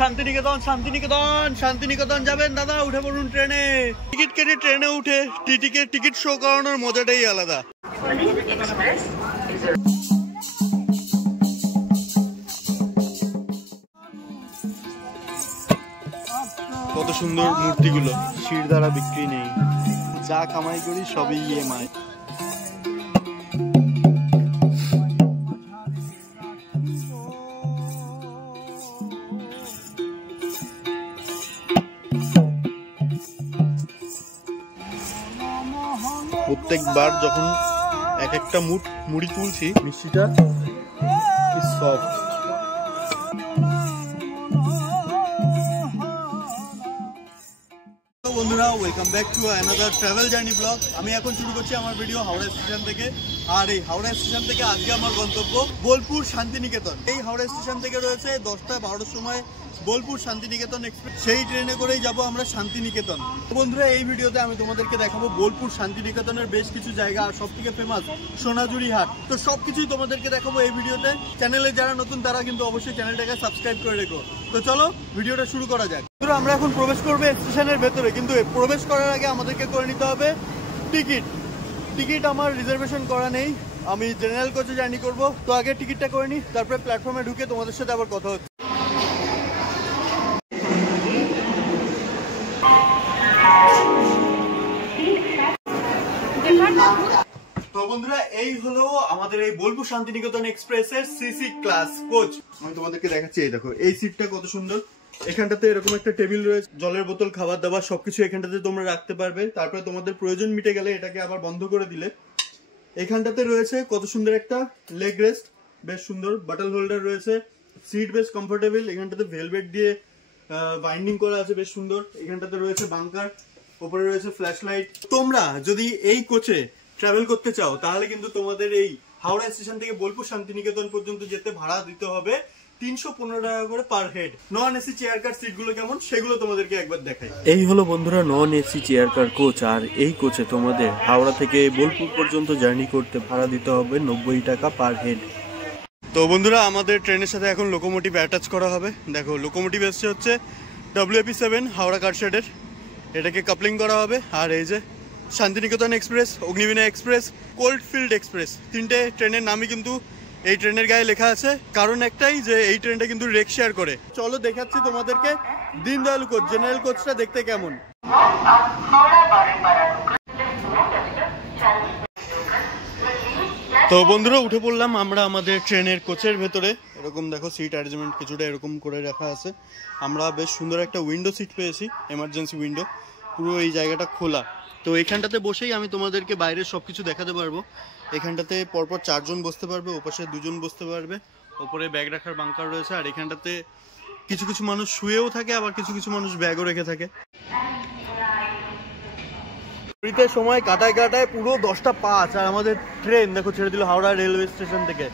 শান্তিনিকেতন শান্তিনিকেতন শান্তিনিকেতন যাবেন দাদা, উঠে পড়ুন ট্রেনে। টিকিট কেটে ট্রেনে উঠে টিকিট শো করানোর মজাটাই আলাদা। কত সুন্দর মূর্তিগুলো, শির দ্বারা বিক্রি নেই, যা কামাই করি সবই EMI। প্রত্যেকবার যখন এক একটা মুড়ি তুলছি, মিষ্টিটা সফট। বন্ধুরা, welcome back to another travel journey blog. আমি এখন শুরু করছি আমার ভিডিও হাওড়া স্টেশন থেকে। আর এই হাওড়া স্টেশন থেকে আজকে আমার গন্তব্য বোলপুর শান্তিনিকেতন। এই হাওড়া স্টেশন থেকে রয়েছে 10টা 12টার সময় বোলপুর শান্তিনিকেতন এক্সপ্রেস, সেই ট্রেনে করেই যাব আমরা শান্তিনিকেতন। বন্ধুরা, এই ভিডিওতে আমি তোমাদেরকে দেখাবো বোলপুর শান্তিনিকেতনের বেশ কিছু জায়গা, আর সব থেকে ফেমাস সোনাঝুরি হাট। তো সবকিছুই তোমাদেরকে দেখাবো এই ভিডিওতে। চ্যানেলে যারা নতুন তারা কিন্তু অবশ্যই চ্যানেলটাকে সাবস্ক্রাইব করে রেখো। তো চলো ভিডিওটা শুরু করা যাক। আমরা এখন প্রবেশ করবো স্টেশনের ভেতরে, কিন্তু প্রবেশ করার আগে আমাদেরকে করে নিতে হবে টিকিট। আমার রিজার্ভেশন করা নেই, আমি জেনারেল কোচে জার্নি করব। তো আগে টিকিটটা করে নিই, তারপরে প্ল্যাটফর্মে ঢুকে তোমাদের সাথে আবার কথা হচ্ছে। তো বন্ধুরা, এই হলো আমাদের এই বোলপুর শান্তিনিকেতন এক্সপ্রেসের সিসি ক্লাস কোচ। আমি তোমাদেরকে দেখাচ্ছি, এই দেখো এই সিটটা কত সুন্দর। এখানটাতে এরকম একটা টেবিল রয়েছে, জলের বোতল, খাবার দাবার সবকিছু এখানটাতে তোমরা রাখতে পারবে। তারপরে তোমাদের প্রয়োজন মিটে গেলে এটাকে আবার বন্ধ করে দিলে এখানটাতে রয়েছে কত সুন্দর একটা লেগ রেস্ট, বেশ সুন্দর। বাটল হোল্ডার রয়েছে, সিট বেশ কমফোর্টেবল। এখানটাতে ভেলভেট দিয়ে বাইন্ডিং করা আছে, বেশ সুন্দর। এখানটাতে রয়েছে বাংকার, উপরে রয়েছে ফ্ল্যাশ লাইট। তোমরা যদি এই কোচে ট্রাভেল করতে চাও তাহলে কিন্তু তোমাদের এই হাওড়া স্টেশন থেকে বোলপুর শান্তিনিকেতন পর্যন্ত যেতে ভাড়া দিতে হবে 315 টাকা করে per head. Non AC chair car seat গুলো কেমন সেগুলো তোমাদেরকে একবার দেখাই। এই হলো বন্ধুরা non AC chair car coach. আর এই কোচে তোমাদের হাওড়া থেকে বোলপুর পর্যন্ত জার্নি করতে ভাড়া দিতে হবে 90 টাকা পার হেড। তো বন্ধুরা, আমাদের ট্রেনের সাথে এখন লোকোমোটিভ অ্যাটাচ করা হবে। দেখো, লোকোমোটিভ এসছে হচ্ছে WAP7 হাওড়া কারশেডের, এটাকে কাপলিং করা হবে। আর এই যে Shantiniketan express, Agnibina express, coalfield express, তিনটে ট্রেনের নামই কিন্তু এই ট্রেনের গায়ে লেখা আছে। কারণ একটাই, যে এই ট্রেনটা কিন্তু রেক শেয়ার করে। চলো দেখাচ্ছি তোমাদেরকে দীনদয়াল কোচ, জেনারেল কোচটা দেখতে কেমন। তো বন্ধুরা, উঠে পড়লাম আমরা আমাদের ট্রেনের কোচের ভেতরে। এরকম দেখো সিট অ্যারেঞ্জমেন্ট কিছুটা এরকম করে রাখা আছে। আমরা বেশ সুন্দর একটা উইন্ডো সিট পেয়েছি, এমার্জেন্সি উইন্ডো, পুরো এই জায়গাটা খোলা। তো এখানটাতে বসেই আমি তোমাদেরকে বাইরের সবকিছু দেখাতে পারবো। এখানটাতে পরপর 4 জন বসতে পারবে, ওপাশে 2 জন বসতে পারবে, ওপরে ব্যাগ রাখার বাঙ্কার রয়েছে। আর এখানটাতে কিছু কিছু মানুষ শুয়েও থাকে, আবার কিছু কিছু মানুষ ব্যাগও রেখে থাকে। সময় কাটায় পুরো 10টা 5, আর আমাদের ট্রেন দেখো ছেড়ে দিল হাওড়া রেলওয়ে স্টেশন থেকে।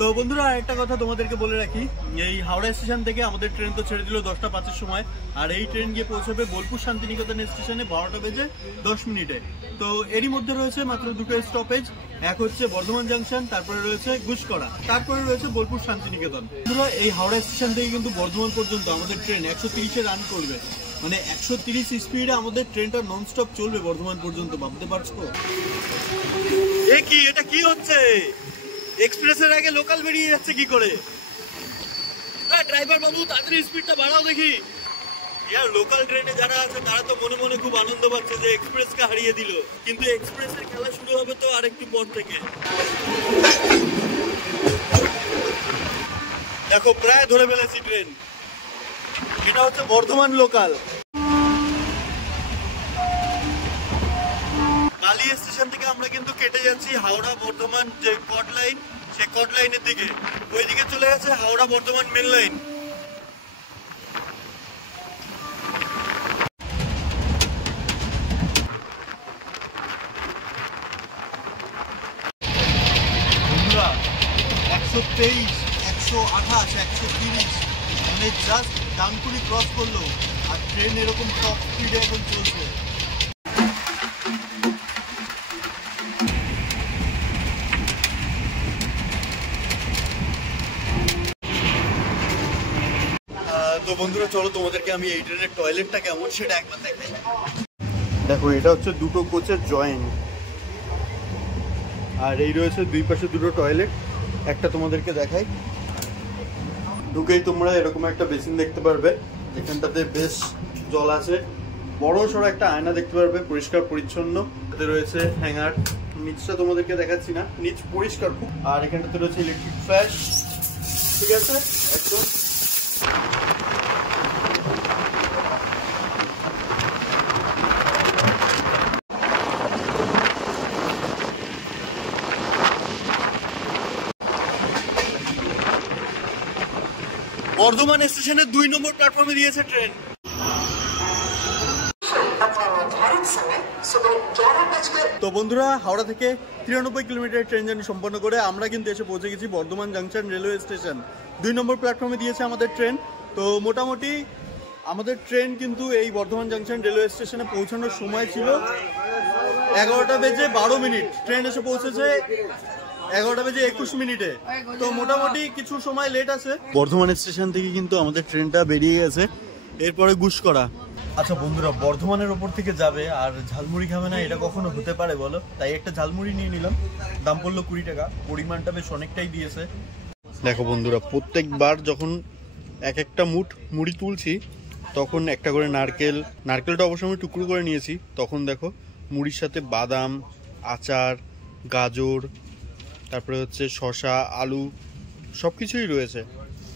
তো বন্ধুরা, আরেকটা কথা তোমাদেরকে বলে রাখি, এই হাওড়া স্টেশন থেকে আমাদের ট্রেন তো ছেড়ে দিল 10টা 5-এর সময়, আর এই ট্রেন গিয়ে পৌঁছবে বোলপুর শান্তিনিকেতন স্টেশনে 12টা বেজে 10 মিনিটে। তো এরই মধ্যে রয়েছে মাত্র 2টো স্টপেজ, এক হচ্ছে বর্ধমান জাংশন, তারপরে রয়েছে গুসকরা, তারপরে রয়েছে বোলপুর শান্তিনিকেতন। বন্ধুরা, এই হাওড়া স্টেশন থেকে কিন্তু বর্ধমান পর্যন্ত আমাদের ট্রেন 130-এ রান করবে, মানে 130 স্পিডে আমাদের ট্রেনটা নন স্টপ চলবে বর্ধমান পর্যন্ত। ভাবতে পারছো এটা কি হচ্ছে? এক্সপ্রেসের আগে লোকাল বেরিয়ে যাচ্ছে কি করে? ড্রাইভার বাবু, তাড়াতাড়ি স্পিডটা বাড়াও দেখি। ইয়ার, লোকাল ট্রেনে যারা আছে তারা তো মনে মনে খুব আনন্দ পাচ্ছে যে এক্সপ্রেসকে হারিয়ে দিল, কিন্তু এক্সপ্রেসের খেলা শুরু হবে তো আরেকটু পর থেকে। দেখো, প্রায় ধরে ফেলেছি ট্রেন। এটা হচ্ছে বর্ধমান লোকাল। কালী স্টেশন থেকে আমরা কিন্তু কেটে যাচ্ছি হাওড়া বর্ধমান যে কট লাইন, সেই কট লাইনের দিকে। ওইদিকে চলে গেছে হাওড়া বর্ধমান মেন লাইন। বন্ধুরা, 123, 128, 130, মানে জাস্ট ডানকুনি ক্রস করলো, আর ট্রেন এরকম টপ স্পিডে এখন চলছে। বন্ধুরা চলো তোমাদেরকে আমি এই ট্রেনের টয়লেটটা কেমন সেটা একবার দেখাই। দেখো এটা হচ্ছে দুটো কোচের জয়েন্ট, আর এই রয়েছে দুই পাশে দুটো টয়লেট। একটা তোমাদেরকে দেখাই। ঢুকেই তোমরা এরকম একটা বেসিন দেখতে পারবে, এখানটাতে বেশ জল আছে, বড় সড়ো একটা আয়না দেখতে পারবে, পরিষ্কার পরিচ্ছন্ন। এতে রয়েছে হ্যাঙ্গার, নিচটা তোমাদেরকে দেখাচ্ছি না, নিচ পরিষ্কার খুব। আর এখানটাতে রয়েছে ইলেকট্রিক ফ্যান, ঠিক আছে একদম। বর্ধমান স্টেশনের 2 নম্বর প্ল্যাটফর্মে দিয়েছে ট্রেন। তো বন্ধুরা হাওড়া থেকে 93 কিলোমিটার ট্রেন জার্নি সম্পন্ন করে আমরা কিন্তু এসে পৌঁছে গেছি বর্ধমান জাংশন রেলওয়ে স্টেশন। 2 নম্বর প্ল্যাটফর্মে দিয়েছে আমাদের ট্রেন। তো মোটামুটি আমাদের ট্রেন কিন্তু এই বর্ধমান জাংশন রেলওয়ে স্টেশনে পৌঁছানোর সময় ছিল 11টা বেজে 12 মিনিট। ট্রেন এসে পৌঁছেছে 11টা বেজে 21 মিনিটে। তো মোটামুটি কিছু সময় লেট আছে। বর্ধমান স্টেশন থেকে কিন্তু আমাদের ট্রেনটা বেরিয়ে গেছে, এরপরে গুসকরা। আচ্ছা বন্ধুরা, বর্ধমানের ওপর থেকে যাবে আর ঝালমুড়ি খাবে না, এটা কখনো হতে পারে বলো? তাই একটা ঝালমুড়ি নিয়ে নিলাম, দাম পড়লো 20 টাকা, পরিমাণটা বেশ অনেকটাই দিয়েছে। দেখো বন্ধুরা, প্রত্যেকবার যখন এক একটা মুড়ি তুলছি তখন একটা করে নারকেলটা অবশ্য আমি টুকরো করে নিয়েছি। তখন দেখো মুড়ির সাথে বাদাম, আচার, গাজর, তারপরে হচ্ছে শসা, আলু সব কিছুই রয়েছে।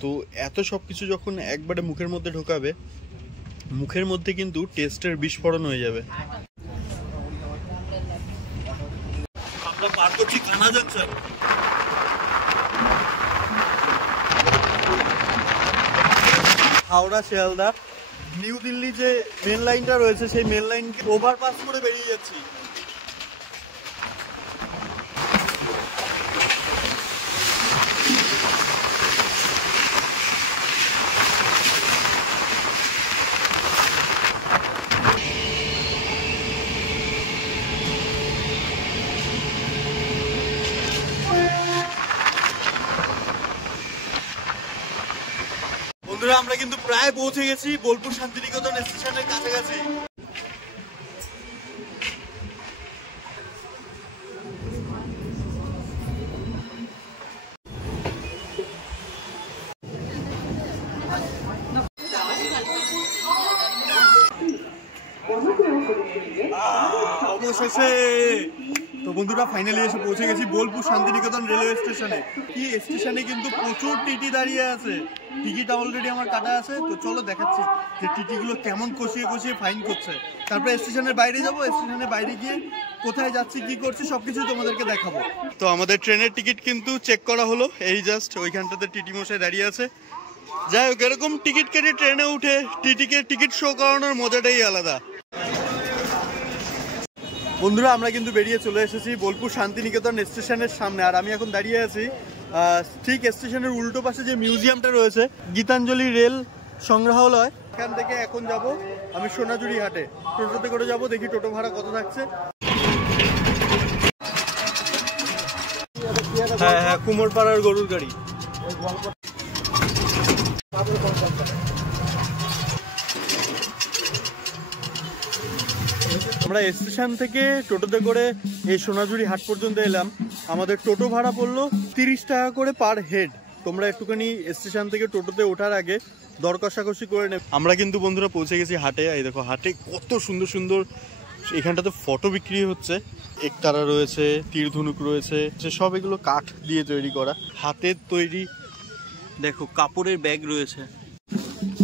তো এত সব কিছু যখন একবারে মুখের মধ্যে ঢোকাবে, মুখের মধ্যে কিন্তু টেস্টের বিস্ফোরণ হয়ে যাবে। আমরা পার করছি কানা জাংশন। হাওড়া শিয়ালদা নিউ দিল্লি যে মেন লাইনটা রয়েছে সেই মেন লাইনকে ওভারপাস করে বেরিয়ে যাচ্ছি। বন্ধুরা আমরা কিন্তু প্রায় পৌঁছে গেছি বোলপুর শান্তিনিকেতন স্টেশনের কাছাকাছি। অবশেষে তো বন্ধুরা ফাইনালি এসে পৌঁছে গেছি বোলপুর শান্তিনিকেতন রেলওয়ে স্টেশনে। কি স্টেশনে কিন্তু প্রচুর টিটি দাঁড়িয়ে আছে, টিকিট অলরেডি আমার কাটা আছে। তো চলো দেখাচ্ছি যে টিটিগুলো কেমন কষিয়ে কষিয়ে ফাইন করছে। তারপরে স্টেশনের বাইরে যাবো, স্টেশনের বাইরে গিয়ে কোথায় যাচ্ছি কি করছি সবকিছু তোমাদেরকে দেখাবো। তো আমাদের ট্রেনের টিকিট কিন্তু চেক করা হলো, এই জাস্ট ওইখানটাতে টিটি মশাই দাঁড়িয়ে আছে। যাই হোক, এরকম টিকিট কেটে ট্রেনে উঠে টিটিকে টিকিট শো করানোর মজাটাই আলাদা। বন্ধুরা আমরা কিন্তু বেরিয়ে চলে এসেছি বোলপুর শান্তিনিকেতন স্টেশনের সামনে, আর আমি এখন দাঁড়িয়ে আছি ঠিক স্টেশনের উল্টো পাশে যে মিউজিয়ামটা রয়েছে, গীতাঞ্জলি রেল সংগ্রহালয়। এখান থেকে এখন যাব আমি সোনাঝুরি হাটে, টোটোতে করে যাব, দেখি টোটো ভাড়া কত থাকছে। হ্যাঁ হ্যাঁ, কুমোরপাড়ার গরুর গাড়ি। আমরা স্টেশন থেকে টোটোতে করে এই সোনাঝুরি হাট পর্যন্ত এলাম। আমাদের টোটো ভাড়া পড়লো 30 টাকা করে পার হেড। তোমরা একটুখানি স্টেশন থেকে টোটোতে ওঠার আগে দর কষাকষি করে নেবে। আমরা কিন্তু বন্ধুরা পৌঁছে গেছি হাটে। এই দেখো হাটে কত সুন্দর সুন্দর এখানটাতে ফটো বিক্রি হচ্ছে, একতারা রয়েছে, তীর ধনুক রয়েছে, সব এগুলো কাঠ দিয়ে তৈরি করা, হাতের তৈরি। দেখো কাপড়ের ব্যাগ রয়েছে,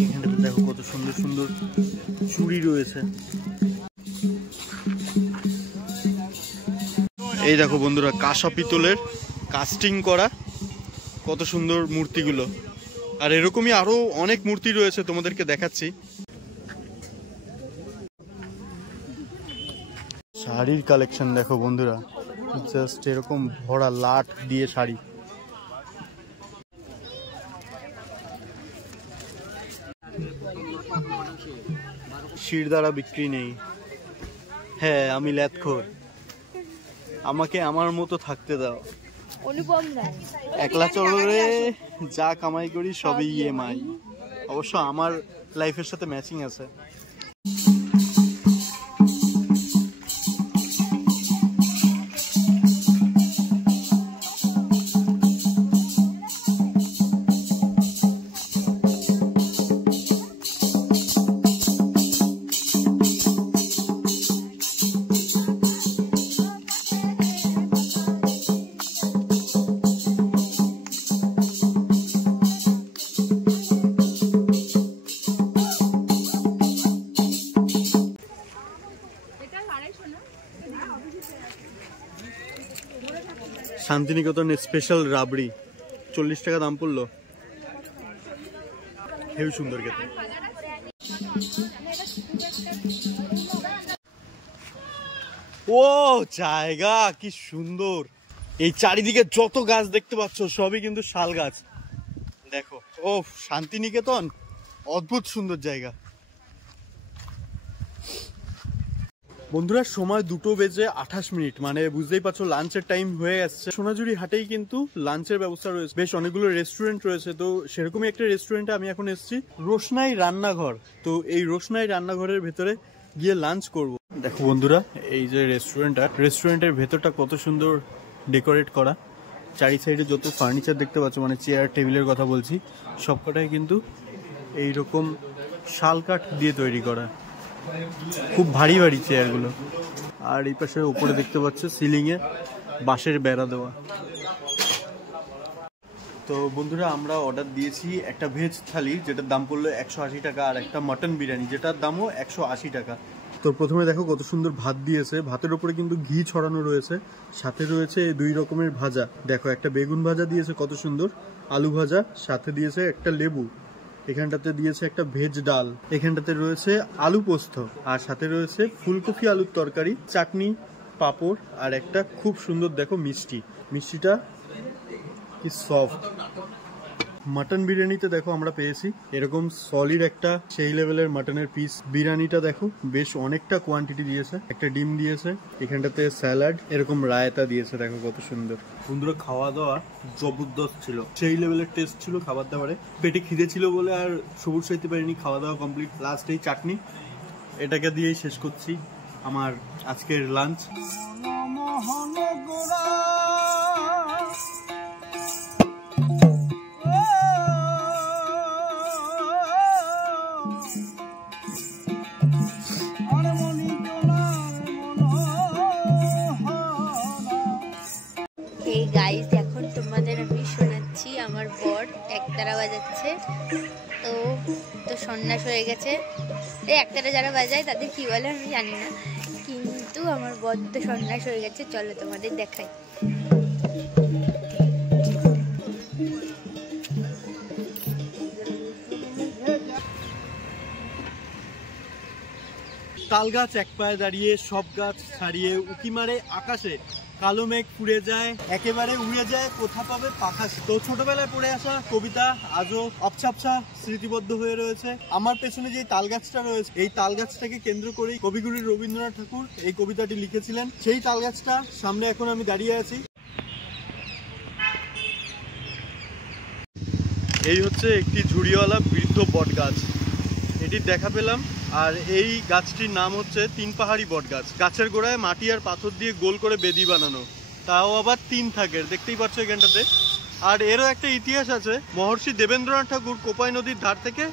এখানটাতে দেখো কত সুন্দর সুন্দর চুড়ি রয়েছে। এই দেখো বন্ধুরা কাঁসা পিতলের কাস্টিং করা কত সুন্দর মূর্তিগুলো, আর এরকমই আরো অনেক মূর্তি রয়েছে, তোমাদেরকে দেখাচ্ছি। শাড়ির কালেকশন দেখো বন্ধুরা, জাস্ট এরকম ভরা লাট দিয়ে শাড়ি। শিরদাঁড়া বিক্রি নেই। হ্যাঁ আমি ল্যাথখোর, আমাকে আমার মতো থাকতে দাও। একলা চলরে যা কামাই করি সবই ইএমআই। অবশ্য আমার লাইফের সাথে ম্যাচিং আছে। শান্তিনিকেতন স্পেশাল রাবড়ি 40 টাকা দাম পড়লো, হেবি সুন্দর খেতে। ও জায়গা কি সুন্দর, এই চারিদিকে যত গাছ দেখতে পাচ্ছ সবই কিন্তু শাল গাছ। দেখো ও শান্তিনিকেতন অদ্ভুত সুন্দর জায়গা। বন্ধুরা সময় 2:28, মানে বুঝতেই পারছো লাঞ্চের টাইম হয়ে আসছে। সোনাঝুরি হাটেই কিন্তু লাঞ্চের ব্যবস্থা রয়েছে, বেশ অনেকগুলো রেস্টুরেন্ট রয়েছে। তো সেরকমই একটা রেস্টুরেন্টে আমি এখন এসেছি, রোশনাই রান্নাঘর। তো এই রোশনাই রান্নাঘরের ভেতরে গিয়ে লাঞ্চ করব। দেখো বন্ধুরা এই যে রেস্টুরেন্টের ভেতরটা কত সুন্দর ডেকোরেট করা, চারি সাইডে যত ফার্নিচার দেখতে পাচ্ছ, মানে চেয়ার টেবিলের কথা বলছি, সবকটাই কিন্তু এইরকম শাল কাঠ দিয়ে তৈরি করা, খুব ভারী ভারী চেয়ারগুলো। আর এই পাশে উপরে দেখতে পাচ্ছ সিলিং এ বাঁশের বেড়া দেওয়া। তো বন্ধুরা আমরা অর্ডার দিয়েছি একটা ভেজ থালি যেটার দাম পড়লো 180 টাকা, আর একটা মটন বিরিয়ানি যেটার দামও 180 টাকা। তো প্রথমে দেখো কত সুন্দর ভাত দিয়েছে, ভাতের উপরে কিন্তু ঘি ছড়ানো রয়েছে, সাথে রয়েছে 2 রকমের ভাজা। দেখো একটা বেগুন ভাজা দিয়েছে কত সুন্দর, আলু ভাজা, সাথে দিয়েছে একটা লেবু, এখানটাতে দিয়েছে একটা ভেজ ডাল, এখানটাতে রয়েছে আলু পোস্ত, আর সাথে রয়েছে ফুলকপি আলুর তরকারি, চাটনি, পাঁপড়, আর একটা খুব সুন্দর দেখো মিষ্টি। মিষ্টিটা কি সফট। মাটন বিরিয়ানিতে দেখো আমরা পেয়েছি এরকম সলিড একটা সেই লেভেলের মাটনের পিস। বিরিয়ানিটা দেখো বেশ অনেকটা কোয়ান্টিটি দিয়েছে, একটা ডিম দিয়েছে, এখানটাতে স্যালাড, এরকম রায়তা দিয়েছে। দেখো কত সুন্দর। বন্ধুরা খাওয়া দাওয়া জবরদস্ত ছিল, সেই লেভেলের টেস্ট ছিল খাবার দাবারে। পেটে খিদে ছিল বলে আর সবুজ খাইতে পারিনি, খাওয়া দাওয়া কমপ্লিট। লাস্ট এই চাটনি, এটাকে দিয়েই শেষ করছি আমার আজকের লাঞ্চ। গাইস এখন তোমাদের আমি শোনাচ্ছি আমার বর একতারা বাজাচ্ছে। তো সন্ন্যাস হয়ে গেছে, এই একতারা যারা বাজায় তাদের কি বলে আমি জানি না, কিন্তু আমার বর তো সন্ন্যাস হয়ে গেছে। চলো তোমাদের দেখাই। তাল গাছ এক পায়ে দাঁড়িয়ে, সব গাছ ছাড়িয়ে উকি মারে আকাশে, কালো মেঘ পুড়ে যায়, একেবারে উড়ে যায়, কোথা পাবে পাখা। তো ছোটবেলায় পড়ে আসা কবিতা আজও অপছাপছা স্মৃতিবদ্ধ হয়ে রয়েছে। আমার পেছনে যে তাল গাছটা রয়েছে, এই তাল গাছটাকে কেন্দ্র করেই কবিগুরু রবীন্দ্রনাথ ঠাকুর এই কবিতাটি লিখেছিলেন। সেই তাল গাছটা সামনে এখন আমি দাঁড়িয়ে আছি। এই হচ্ছে একটি ঝুড়িওয়ালা বৃদ্ধ বট গাছ, এটির দেখা পেলাম। আর এই গাছটির নাম হচ্ছে 3 পাহাড়ি বট গাছ। গাছের গোড়ায় মাটি আর পাথর দিয়ে গোল করে বেদি বানানো, তাও আবার 3 থাকের, দেখতেই পাচ্ছ এখানটাতে। আর এরও একটা ইতিহাস আছে, মহর্ষি দেবেন্দ্রনাথ ঠাকুর কোপাই নদীর ধার থেকে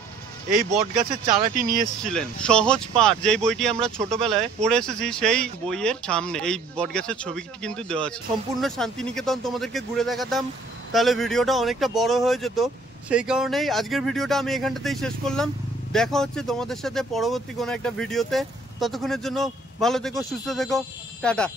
এই বট গাছের চারাটি নিয়ে এসেছিলেন। সহজ পাঠ, যেই বইটি আমরা ছোটবেলায় পড়ে এসেছি, সেই বইয়ের সামনে এই বট গাছের ছবিটি কিন্তু দেওয়া আছে। সম্পূর্ণ শান্তিনিকেতন তোমাদেরকে ঘুরে দেখাতাম, তাহলে ভিডিওটা অনেকটা বড় হয়ে যেত। সেই কারণেই আজকের ভিডিওটা আমি এখানটাতেই শেষ করলাম। দেখা হচ্ছে তোমাদের সাথে পরবর্তী কোনো একটা ভিডিওতে। ততক্ষণের জন্য ভালো থেকো, সুস্থ থেকো, টাটা।